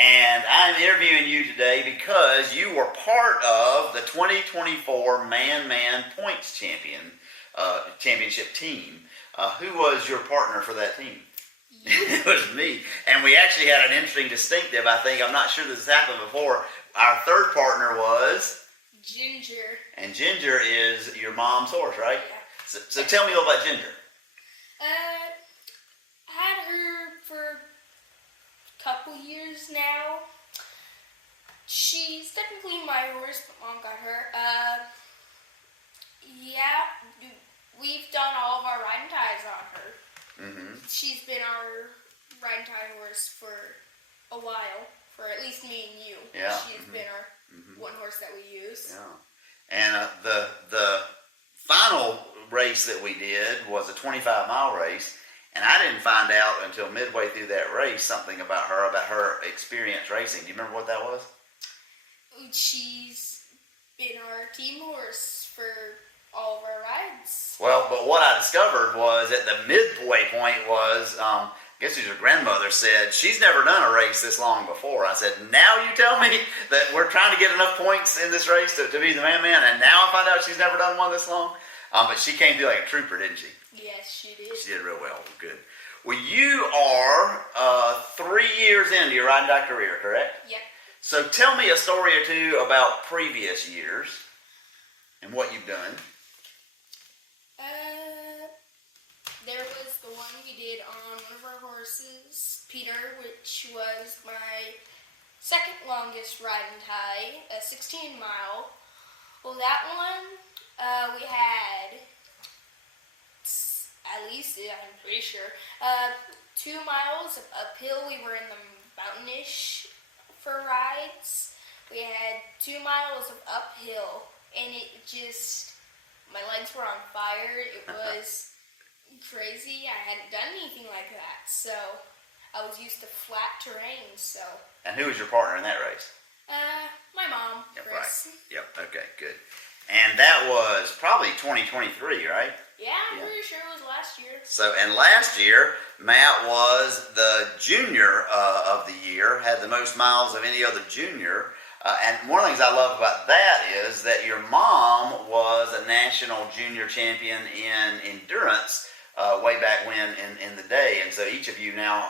And I'm interviewing you today because you were part of the 2024 Man Points Championship team. Who was your partner for that team? It was me. And we actually had an interesting distinctive, I think. I'm not sure this has happened before. Our third partner was? Ginger. And Ginger is your mom's horse, right? Yeah. So tell me a little about Ginger. I had her for a couple years now. She's technically my horse, but Mom got her. We've done all of our riding ties on her. Mm-hmm. She's been our riding tie horse for a while, for at least me and you. Yeah. She's been our one horse that we use. Yeah. And the final race that we did was a 25-mile race, and I didn't find out until midway through that race something about her experience racing. Do you remember what that was? She's been our team horse for all of our rides. Well, but what I discovered was at the midway point was, I guess it was your grandmother said, she's never done a race this long before. I said, now you tell me that we're trying to get enough points in this race to be the man, and now I find out she's never done one this long? But she came through like a trooper, didn't she? Yes, she did. She did real well. Good. Well, you are 3 years into your riding die career, correct? Yep. So tell me a story or two about previous years and what you've done. There was the one we did on one of our horses, Peter, which was my second longest riding tie, a 16-mile. Well, that one, we had, at least, I'm pretty sure, 2 miles of uphill. We were in the mountainish for rides. We had 2 miles of uphill, and it just, my legs were on fire. It was crazy. I hadn't done anything like that, so I was used to flat terrain. So. And who was your partner in that race? My mom, Yep, Chris. right. Yep. Okay. Good. And that was probably 2023, right? Yeah, I'm pretty sure it was last year. So, and last year, Matt was the junior of the year, had the most miles of any other junior. And one of the things I love about that is that your mom was a national junior champion in endurance way back when in the day. And so each of you now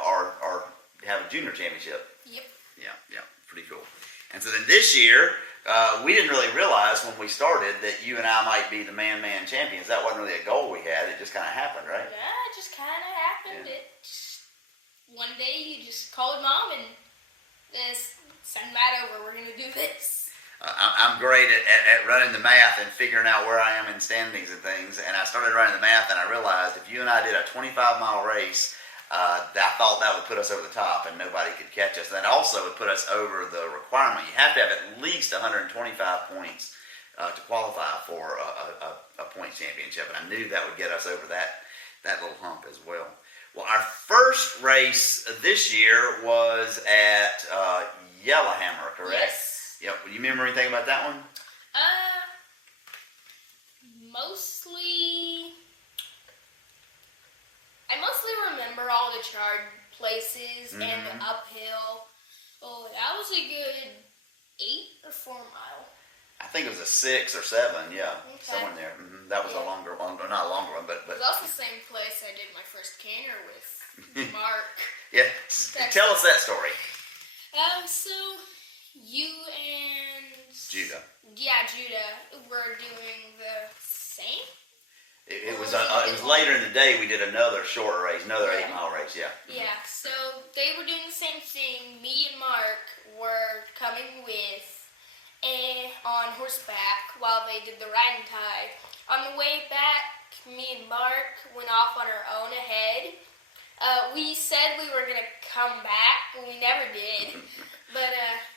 have a junior championship. Yep. Yeah, pretty cool. And so then this year, we didn't really realize when we started that you and I might be the man champions. That wasn't really a goal we had. It just kind of happened, right? Yeah, it just kind of happened. Yeah. One day you just called Mom and send Matt over. We're going to do this. I'm great at running the math and figuring out where I am in standings and things. And I started running the math, and I realized if you and I did a 25-mile race, I thought that would put us over the top and nobody could catch us. And that also would put us over the requirement. You have to have at least 125 points to qualify for a points championship. And I knew that would get us over that little hump as well. Well, our first race this year was at Yellowhammer, correct? Yes. Yep. Do you remember anything about that one? I mostly remember all the charred places and the uphill. Oh, that was a good 8 or 4 mile. I think it was a 6 or 7, yeah. Okay. Somewhere in there. That was a longer one, or not a longer one, but. It was also the same place I did my first canter with Mark. Yeah, tell us that story. So you and Judah. Yeah, Judah were doing the same. It was later in the day. We did another short race, another 8-mile race. Yeah. Yeah. So they were doing the same thing. Me and Mark were coming with on horseback while they did the riding tie. On the way back, me and Mark went off on our own ahead. We said we were gonna come back, but we never did. But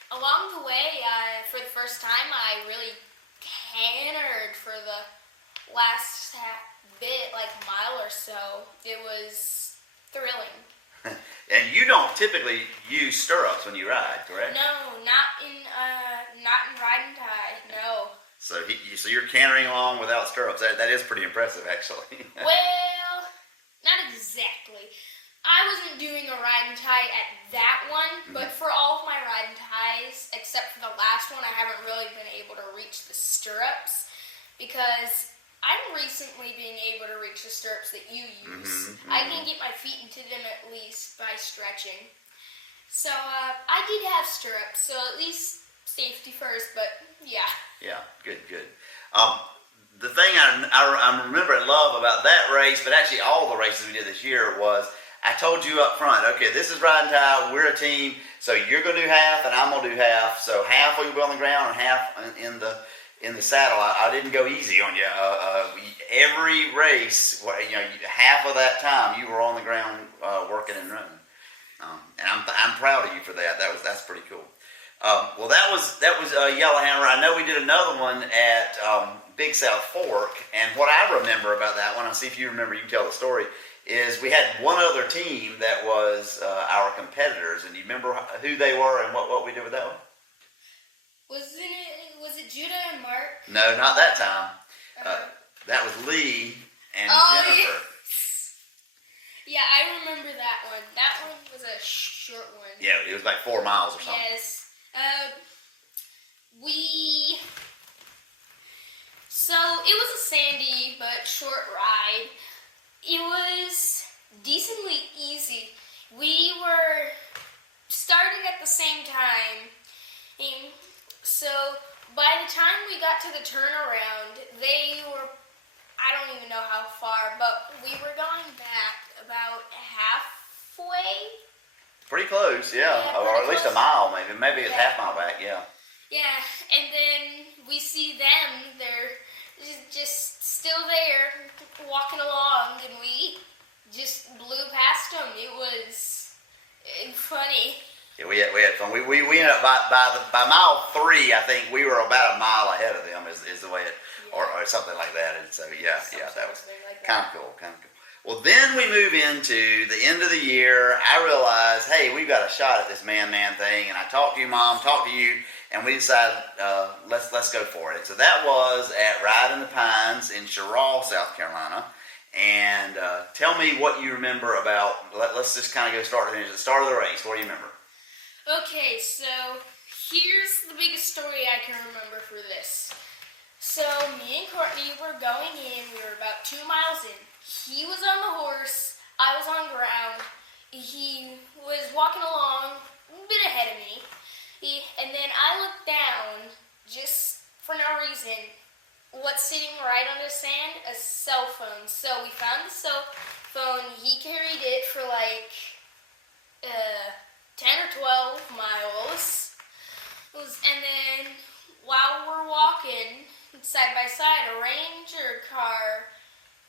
along the way, for the first time, I really cantered for the last bit, like a mile or so. It was thrilling. And you don't typically use stirrups when you ride, correct? No, not in riding tie. No. So you're cantering along without stirrups. That is pretty impressive, actually. Well, not exactly. I wasn't doing a ride and tie at that one, but for all of my ride and ties, except for the last one, I haven't really been able to reach the stirrups because I'm recently being able to reach the stirrups that you use. I can get my feet into them at least by stretching. So I did have stirrups, so at least safety first, but yeah. Yeah, good. The thing I remember and love about that race, but actually all the races we did this year, was I told you up front, okay, this is ride and tie, we're a team, so you're going to do half and I'm going to do half. So half will be on the ground and half in the saddle. I didn't go easy on you. Every race, half of that time you were on the ground working and running. And I'm proud of you for that. That's pretty cool. Well, that was Yellowhammer. I know we did another one at Big South Fork, and what I remember about that one, I'll see if you remember, you can tell the story, is we had one other team that was our competitors, and you remember who they were and what we did with that one? Was it Judah and Mark? No, not that time. That was Lee and Jennifer. Yeah, I remember that one. That one was a short one. Yeah, it was like 4 miles or something. Yes. So it was a sandy but short ride. It was decently easy. We were starting at the same time. And so by the time we got to the turnaround, they were, I don't even know how far, but we were going back about halfway. Pretty close, yeah. Or at least a mile, maybe. Maybe it's half mile back, yeah. Yeah, and then we see them, they're just still there, walking along, and we just blew past them. It was funny. Yeah, we had fun. We ended up by mile 3, I think we were about a mile ahead of them, is the way it, or something like that. And so that was kind of cool. Well, then we move into the end of the year. I realized, hey, we've got a shot at this man thing, and I talked to you, Mom, talked to you, and we decided let's go for it. So that was at Ride in the Pines in Sherrill, South Carolina. And tell me what you remember about. Let's just kind of go start to finish. The start of the race. What do you remember? Okay, so here's the biggest story I can remember for this. So me and Courtney were going in. We were about 2 miles in. He was on the horse. I was on ground. He was walking along a bit ahead of me. And then I looked down just for no reason. What's sitting right on the sand? A cell phone. So we found the cell phone. He carried it for like 10 or 12 miles. And then while we're walking side by side, a Ranger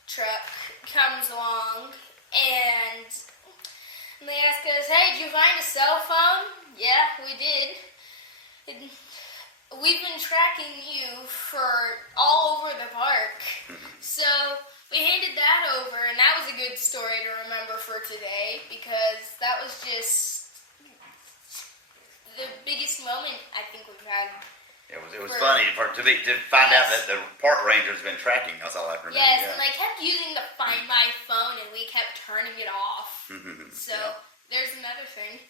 truck comes along, and they ask us, hey, did you find a cell phone? Yeah, we did. We've been tracking you for all over the park. So we handed that over, and that was a good story to remember for today, because that was just the biggest moment I think we've had. It was funny to find out that the park ranger's been tracking us all afternoon. Yes, and they kept using the Find My phone, and we kept turning it off. So there's another thing.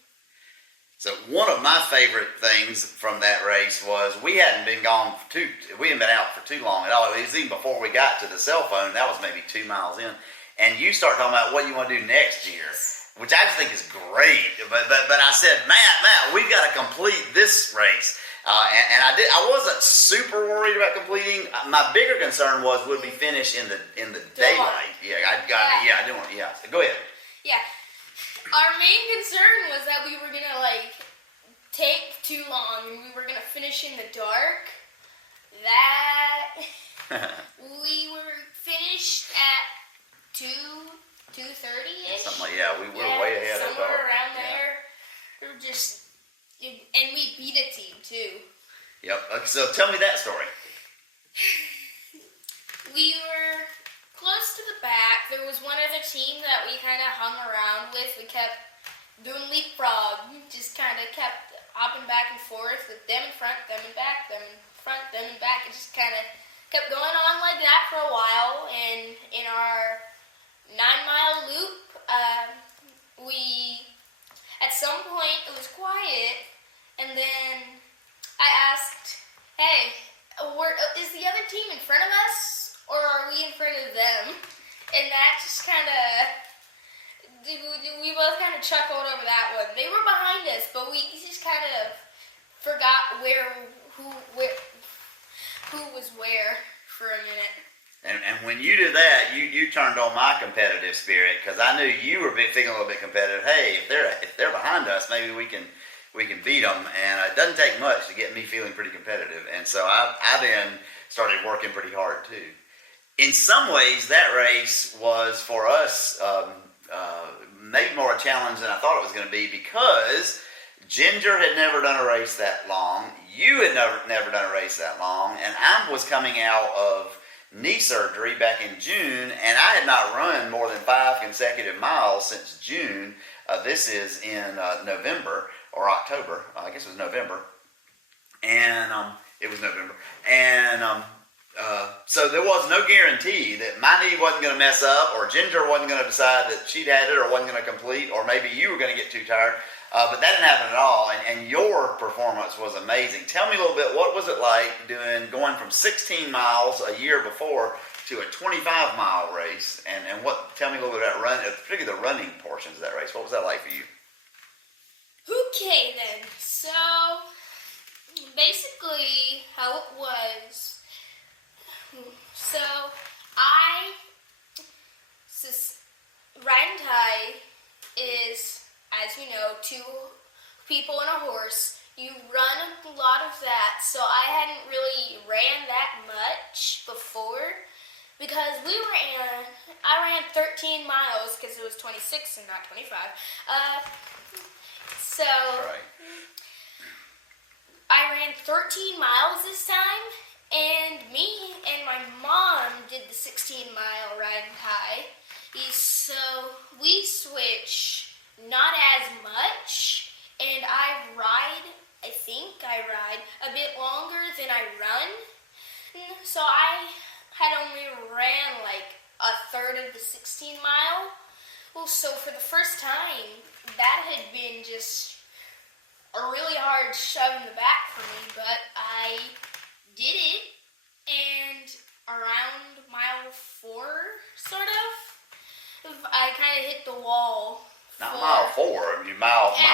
So one of my favorite things from that race was we hadn't been out for too long at all. It was even before we got to the cell phone. That was maybe 2 miles in, and you start talking about what you want to do next year, which I just think is great. But I said, Matt, we've got to complete this race. And I wasn't super worried about completing. My bigger concern was would we finish in the daylight? I do want. Yeah, go ahead. Yeah, our main concern was that we were gonna take too long and we were gonna finish in the dark. That we were finished at 2:30ish. Something like we were way ahead of somewhere around there. We were just. And we beat a team, too. Yep. Okay, so tell me that story. We were close to the back. There was one other team that we kind of hung around with. We kept doing leapfrog. Just kind of kept hopping back and forth with them in front, them in back, them in front, them in back. It just kind of kept going on like that for a while. And in our 9-mile loop, at some point, it was quiet, and then I asked, hey, is the other team in front of us, or are we in front of them? And that just kind of, we both kind of chuckled over that one. They were behind us, but we just kind of forgot who was where for a minute. And when you did that, you turned on my competitive spirit, because I knew you were feeling a little bit competitive. Hey, if they're behind us, maybe we can beat them. And it doesn't take much to get me feeling pretty competitive. And so I then started working pretty hard too. In some ways, that race was for us maybe more a challenge than I thought it was going to be, because Ginger had never done a race that long. You had never done a race that long, and I was coming out of knee surgery back in June, and I had not run more than 5 consecutive miles since June. This is in November or October. I guess it was November. And it was November. And so there was no guarantee that my knee wasn't going to mess up, or Ginger wasn't going to decide that she'd had it or wasn't going to complete, or maybe you were going to get too tired. But that didn't happen at all, and your performance was amazing. Tell me a little bit, what was it like going from 16 miles a year before to a 25-mile race, and tell me a little bit about particularly the running portions of that race. What was that like for you? Okay then, so basically how it was, Ride and Tie is, as you know, 2 people and a horse. You run a lot of that, so I hadn't really ran that much before, because I ran 13 miles because it was 26 and not 25. So Right. I ran 13 miles this time, and me and my mom did the 16-mile Ride and Tie. So we switch not as much, and I think I ride a bit longer than I run. So I had only ran like a third of the 16-mile. Well, so for the first time, that had been just a really hard shove in the back for me, but I did it, and around mile 4, sort of, I kind of hit the wall. Not mile 4, mile 24.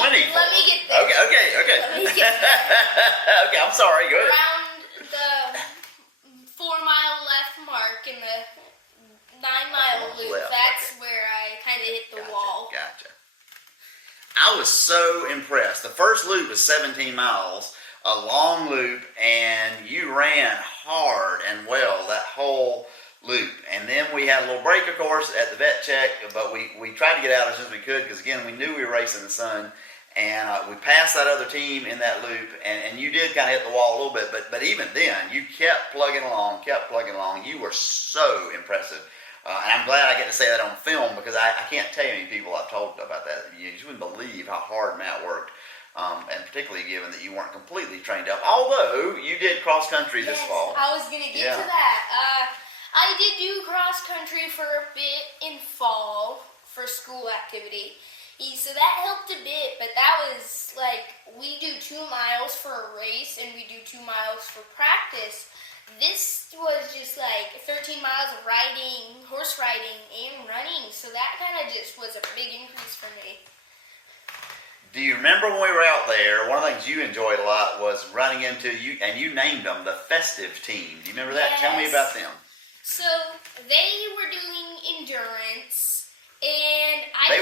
Let me get there. Okay. Let me get there. Okay, I'm sorry, go ahead. Around the 4-mile left mark in the 9-mile loop, Left, that's okay. where I kind of hit the wall. Gotcha. I was so impressed. The first loop was 17 miles, a long loop, and you ran hard and well that whole loop. And then we had a little break, of course, at the vet check, but we tried to get out as soon as we could, because again, we knew we were racing the sun, and we passed that other team in that loop, and you did kind of hit the wall a little bit, but even then, you kept plugging along. You were so impressive. And I'm glad I get to say that on film, because I can't tell you how many people I've told about that. You just wouldn't believe how hard Matt worked, and particularly given that you weren't completely trained up. Although you did cross country this fall. I was going to get to that. I did do cross country for a bit in fall for school activity. So that helped a bit, but that was like, we do 2 miles for a race and we do 2 miles for practice. This was just like 13 miles of riding, horse riding, and running. So that kind of just was a big increase for me. Do you remember when we were out there, one of the things you enjoyed a lot was running into, and you named them the Festive Team. Do you remember that? Yes. Tell me about them. So they were doing endurance, and I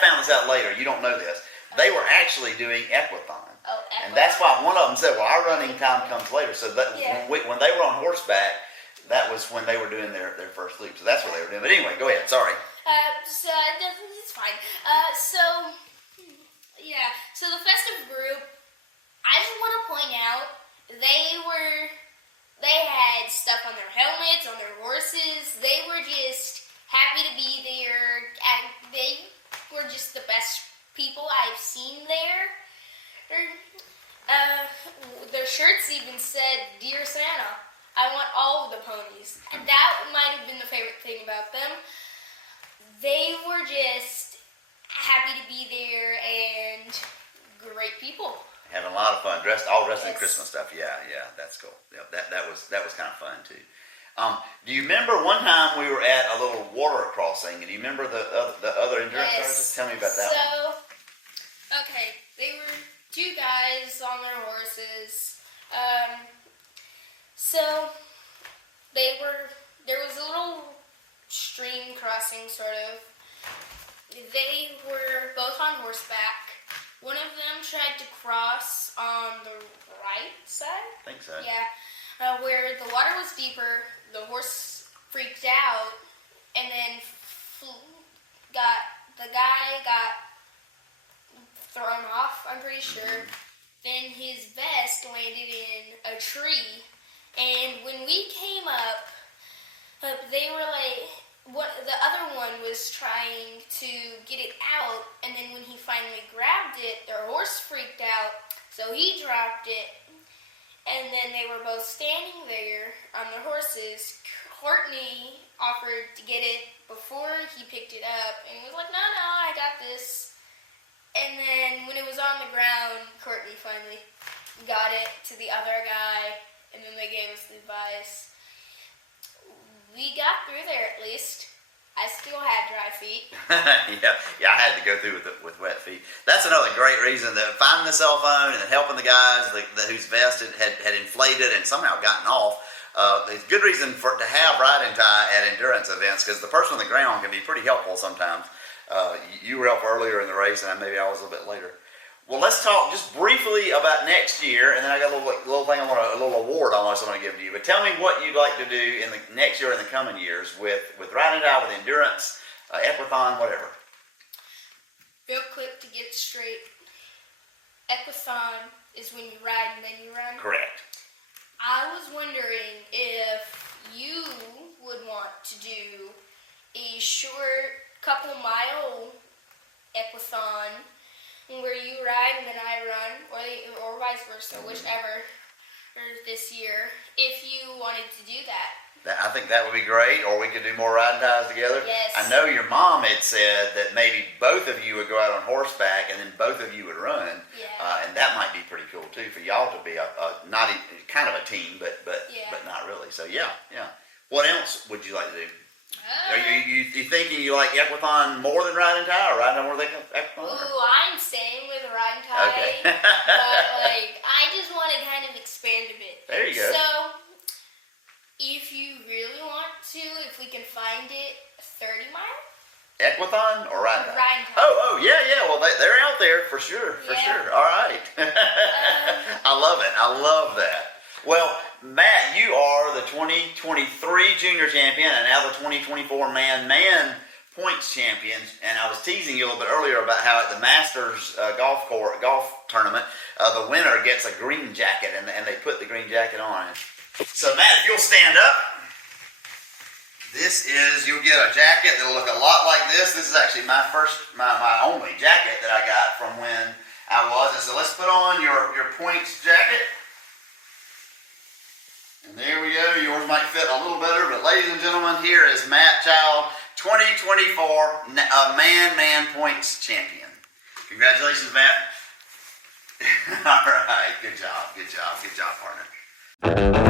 found this out later. You don't know this. They were actually doing equathon. Oh, and that's why one of them said, well, our running time comes later. So that when they were on horseback, that was when they were doing their first loop. So that's what they were doing. But anyway, go ahead. Sorry. So it's fine. So the festive group, I just want to point out, they had stuff on their helmets, on their horses. They were just happy to be there. And they were just the best people I've seen there. Their shirts even said, "Dear Santa, I want all of the ponies." And that might have been the favorite thing about them. They were just happy to be there and great people. Having a lot of fun, all dressed in Yes. Christmas stuff. Yeah, that's cool. Yeah, that was kind of fun too. Do you remember one time we were at a little water crossing? And do you remember the other endurance races? Tell me about that one. Okay, they were two guys on their horses. So there was a little stream crossing, sort of. They were both on horseback. One of them tried to cross on the right side. I think so. Yeah, where the water was deeper. The horse freaked out, and then the guy got thrown off, I'm pretty sure. Then his vest landed in a tree, and when we came up, they were like, the other one was trying to get it out, and then when he finally grabbed it, their horse freaked out, so he dropped it, and then they were both standing there on their horses. Courtney offered to get it before he picked it up, and he was like, no, I got this. And then when it was on the ground, Courtney finally got it to the other guy, and then they gave us the advice. We got through there at least. I still had dry feet. yeah, I had to go through with wet feet. That's another great reason that finding the cell phone and helping the guys whose vest had inflated and somehow gotten off. It's a good reason to have riding tie at endurance events, because the person on the ground can be pretty helpful sometimes. You were up earlier in the race, and maybe I was a little bit later. Well, let's talk just briefly about next year, and then I got a little thing a little award almost I want to give to you. But tell me what you'd like to do in the next year and the coming years with riding out, with endurance, equithon, whatever. Real quick to get it straight, equithon is when you ride and then you run. Correct. I was wondering if you would want to do a short couple mile equithon where you ride and then I run, or vice versa, whichever, this year, if you wanted to do that. I think that would be great, or we could do more riding ties together. Yes. I know your mom had said that maybe both of you would go out on horseback and then both of you would run. Yeah. And that might be pretty cool too, for y'all to be kind of a team, but not really. So yeah. What else would you like to do? Are you thinking you like equithon more than riding tie, or riding more than equithon? Ooh, I'm staying with riding tie. Okay. But I just want to kind of expand a bit. There you go. So, if you really want to, if we can find it, 30 miles? Equithon or riding tie? Riding tie. Oh, yeah. Well, they're out there for sure. All right. I love that. Well, Matt, you are the 2023 junior champion and now the 2024 man points champion. And I was teasing you a little bit earlier about how at the Masters golf tournament, the winner gets a green jacket, and they put the green jacket on. So Matt, if you'll stand up, you'll get a jacket that'll look a lot like this. This is actually my only jacket that I got from when I was. And so let's put on your points jacket. And there we go. Yours might fit a little better, but ladies and gentlemen, here is Matt Child, 2024 man points champion. Congratulations, Matt. All right. Good job, partner.